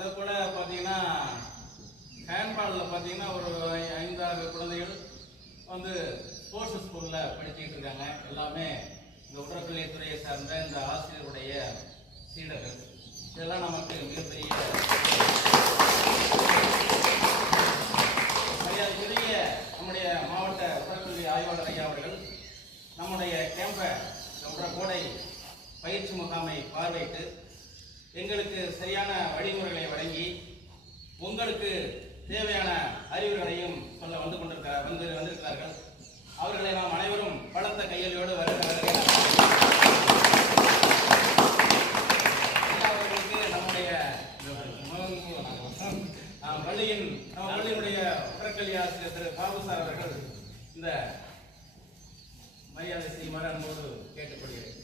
அதே போல் பார்த்தீங்கன்னா ஹேண்ட்பாலில் பார்த்தீங்கன்னா ஒரு 5-6 குழந்தைகள் வந்து ஸ்போர்ட்ஸ் ஸ்கூலில் படிச்சுக்கிட்டு இருக்காங்க. எல்லாமே இந்த உடற்கல்வித்துறையை சார்ந்த இந்த ஆசிரியருடைய சீடர்கள். இதெல்லாம் நமக்கு மிகப்பெரிய மரியாதைக்குரிய நம்முடைய மாவட்ட உடற்கல்வி ஆய்வாளர் ஐயா அவர்கள் நம்முடைய கேம்பை உடற்கோடை பயிற்சி முகாமை பார்வையிட்டு எங்களுக்கு சரியான வழிமுறைகளை வழங்கி உங்களுக்கு தேவையான அறிவுரைகளையும் சொல்ல வந்திருக்கிறார்கள். அவர்களை நாம் அனைவரும் பலத்த கையெழுவோடு அவர்களுக்கு நம்முடைய பள்ளியினுடைய உடற்கல்வி ஆசிரியர் திரு பாபு சார் அவர்கள் இந்த மரியாதை செய்யுமாறு அன்போடு கேட்டுக்கொள்கிறேன்.